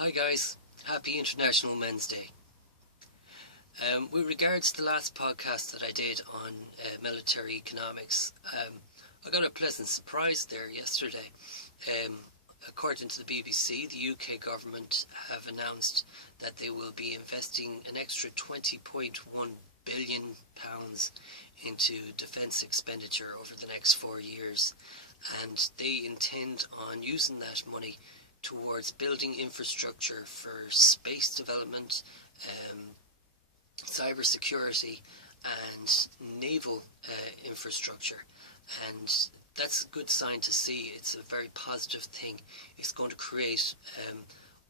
Hi guys, happy International Men's Day. With regards to the last podcast that I did on military economics, I got a pleasant surprise there yesterday. According to the BBC, the UK government have announced that they will be investing an extra £20.1 billion into defence expenditure over the next 4 years, and they intend on using that money towards building infrastructure for space development, cyber security and naval infrastructure. And that's a good sign to see. It's a very positive thing. It's going to create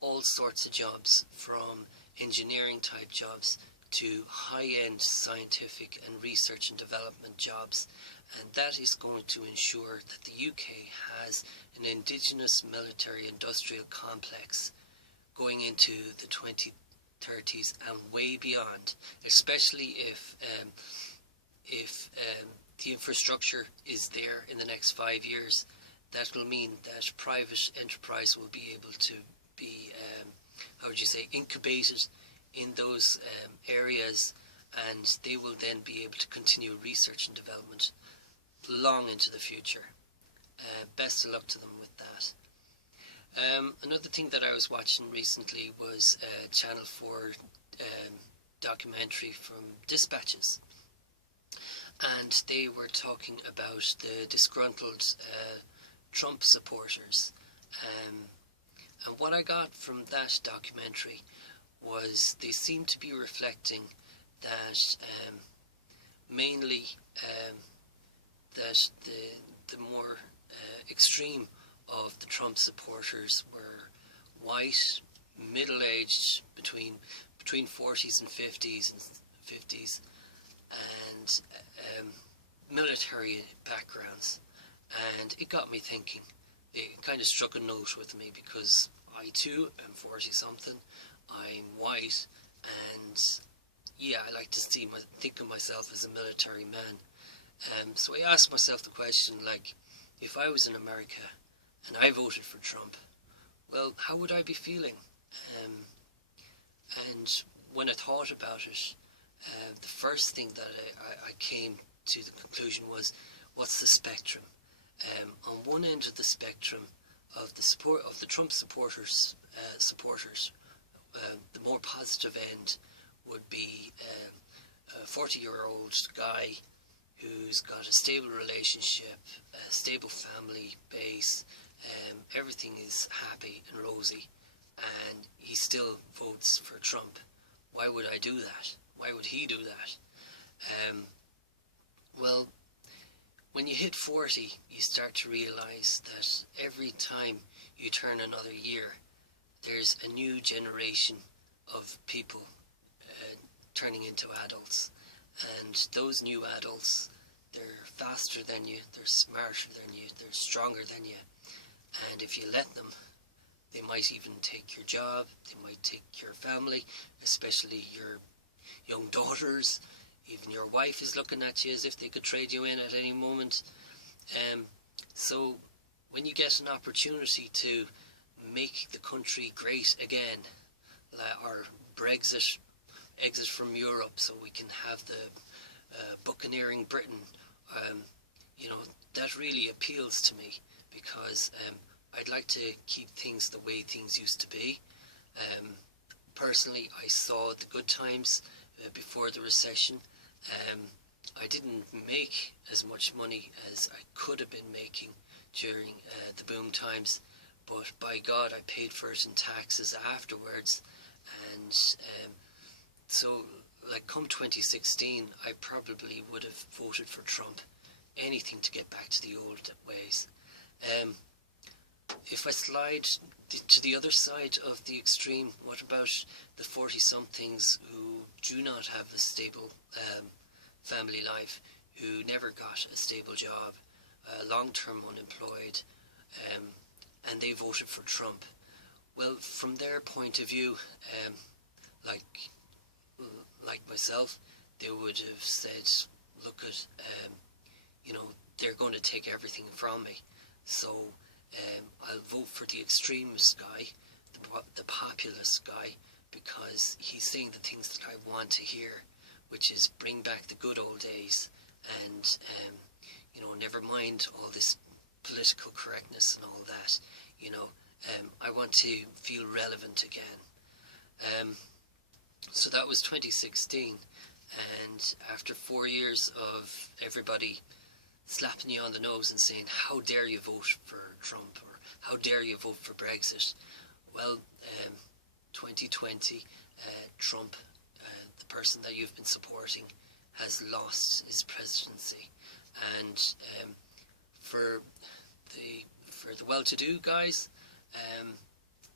all sorts of jobs, from engineering type jobs to high-end scientific and research and development jobs, and that is going to ensure that the UK has an indigenous military industrial complex going into the 2030s and way beyond, especially if the infrastructure is there in the next 5 years. That will mean that private enterprise will be able to be, incubated in those areas, and they will then be able to continue research and development long into the future. Best of luck to them with that. Another thing that I was watching recently was a Channel 4 documentary from Dispatches, and they were talking about the disgruntled Trump supporters. And what I got from that documentary was they seem to be reflecting that mainly that the more extreme of the Trump supporters were white, middle-aged, between 40s and 50s, and military backgrounds. And it got me thinking. It kind of struck a note with me, because I too am 40-something. I'm white, and yeah, I like to think of myself as a military man. So I asked myself the question, like, if I was in America and I voted for Trump, well, how would I be feeling? And when I thought about it, the first thing that I came to the conclusion was, what's the spectrum? On one end of the spectrum of the Trump supporters, the more positive end would be a 40-year-old guy who's got a stable relationship, a stable family base, everything is happy and rosy, and he still votes for Trump. Why would I do that? Why would he do that? Well, when you hit 40, you start to realise that every time you turn another year, there's a new generation of people turning into adults. And those new adults, they're faster than you, they're smarter than you, they're stronger than you. And if you let them, they might even take your job, they might take your family, especially your young daughters. Even your wife is looking at you as if they could trade you in at any moment. So when you get an opportunity to make the country great again, or Brexit, exit from Europe so we can have the buccaneering Britain, that really appeals to me, because I'd like to keep things the way things used to be. Personally, I saw the good times before the recession. I didn't make as much money as I could have been making during the boom times, but by God, I paid for it in taxes afterwards. And so, like, come 2016, I probably would have voted for Trump. Anything to get back to the old ways. If I slide to the other side of the extreme, what about the 40-somethings who do not have a stable family life, who never got a stable job, long-term unemployed, and they voted for Trump? Well, from their point of view, like myself, they would have said, look at, they're going to take everything from me. So I'll vote for the extremist guy, the populist guy, because he's saying the things that I want to hear, which is bring back the good old days, and never mind all this political correctness and all that. I want to feel relevant again. So that was 2016, and after 4 years of everybody slapping you on the nose and saying, how dare you vote for Trump, or how dare you vote for Brexit? Well, 2020, Trump, the person that you've been supporting, has lost his presidency. And for the well-to-do guys,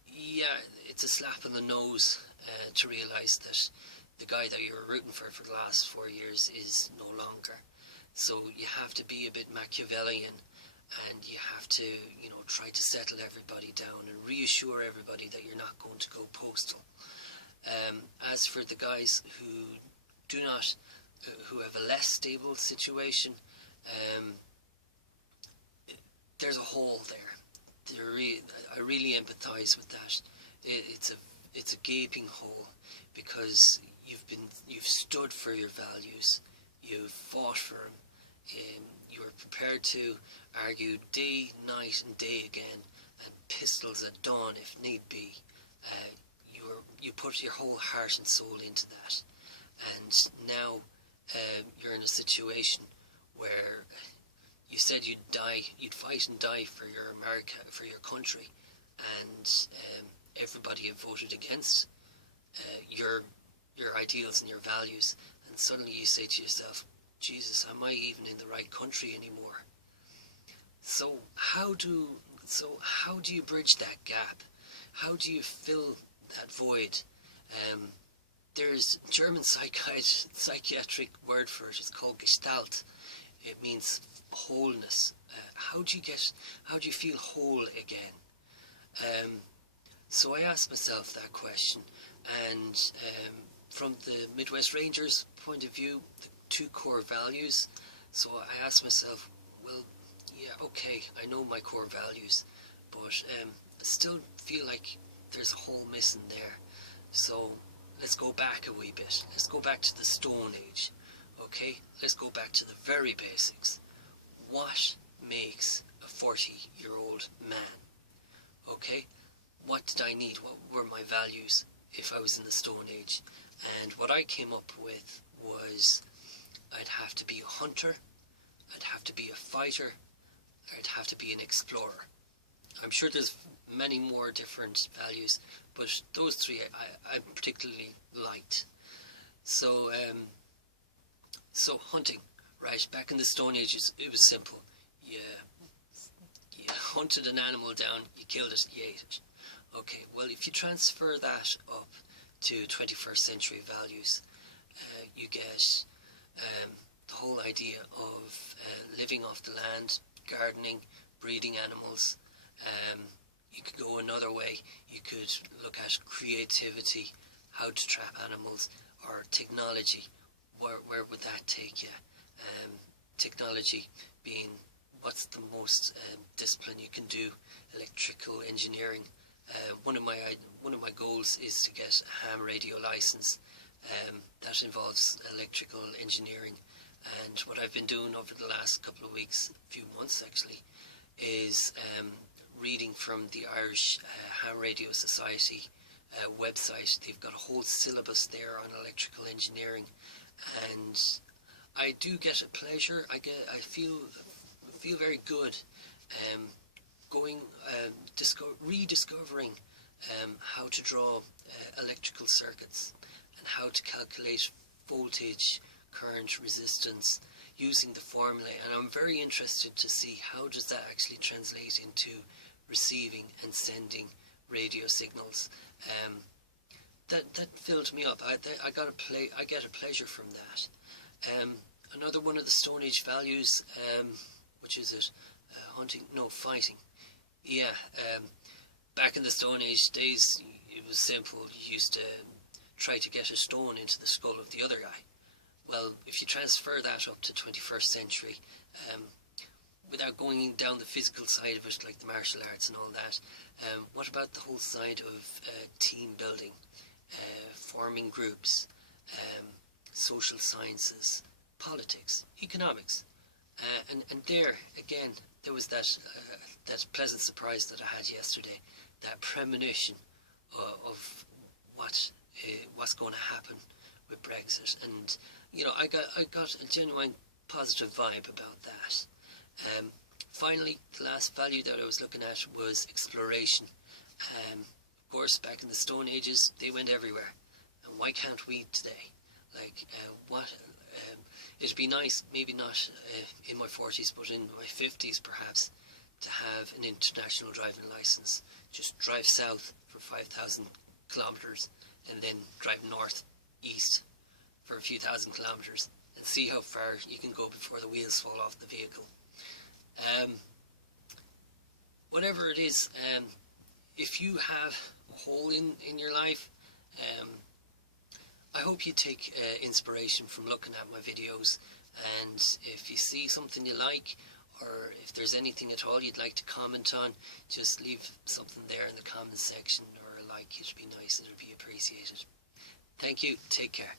yeah, it's a slap in the nose to realise that the guy that you were rooting for the last 4 years is no longer. So you have to be a bit Machiavellian, and you have to, try to settle everybody down and reassure everybody that you're not going to go postal. As for the guys who have a less stable situation, there's a hole there. I really empathise with that. It's a gaping hole, because you've stood for your values, you've fought for them, you were prepared to argue day, night and day again, and pistols at dawn if need be. You put your whole heart and soul into that, and now you're in a situation where you said you'd fight and die for your America, for your country, and everybody had voted against your ideals and your values, and suddenly you say to yourself, Jesus, am I even in the right country anymore? So how do you bridge that gap? How do you fill that void? There's a German psychiatric word for it. It's called Gestalt. It means wholeness. How do you feel whole again? So I asked myself that question, and from the Midwest Rangers point of view, the 2 core values. So I asked myself, well, yeah, okay, I know my core values, but I still feel like there's a hole missing there. So let's go back a wee bit. Let's go back to the Stone Age. Okay, let's go back to the very basics. What makes a 40-year-old man? Okay, what did I need? What were my values if I was in the Stone Age? And what I came up with was, I'd have to be a hunter, I'd have to be a fighter, I'd have to be an explorer. I'm sure there's many more different values, but those 3 I particularly liked. So hunting, right, back in the Stone Age, it was simple. You hunted an animal down, you killed it, you ate it. Okay, well, if you transfer that up to 21st century values, you get the whole idea of living off the land, gardening, breeding animals. You could go another way. You could look at creativity, how to trap animals, or technology. Where would that take you? Technology being, what's the most discipline you can do? Electrical engineering. One of my goals is to get a ham radio license. That involves electrical engineering, and what I've been doing over the last couple of weeks, few months actually, is reading from the Irish Ham Radio Society website. They've got a whole syllabus there on electrical engineering, and I do get a pleasure. I feel very good rediscovering how to draw electrical circuits and how to calculate voltage, current, resistance using the formulae, and I'm very interested to see how does that actually translate into receiving and sending radio signals. That filled me up. I get a pleasure from that. Another one of the Stone Age values, which is it? Hunting? No, fighting. Yeah. Back in the Stone Age days, it was simple. You used to try to get a stone into the skull of the other guy. Well, if you transfer that up to 21st century, without going down the physical side of it, like the martial arts and all that, what about the whole side of team building, forming groups, social sciences, politics, economics? And there, again, there was that pleasant surprise that I had yesterday, that premonition of what's going to happen with Brexit. And, you know, I got a genuine positive vibe about that. Finally, the last value that I was looking at was exploration. Of course, back in the Stone Ages, they went everywhere. And why can't we today? Like, it'd be nice, maybe not in my 40s, but in my 50s perhaps, to have an international driving license. Just drive south for 5,000 kilometers and then drive north, east for a few thousand kilometers and see how far you can go before the wheels fall off the vehicle. Whatever it is, if you have a hole in your life, I hope you take inspiration from looking at my videos, and if you see something you like, or if there's anything at all you'd like to comment on, just leave something there in the comment section, or a like. It'd be nice, it'd be appreciated. Thank you, take care.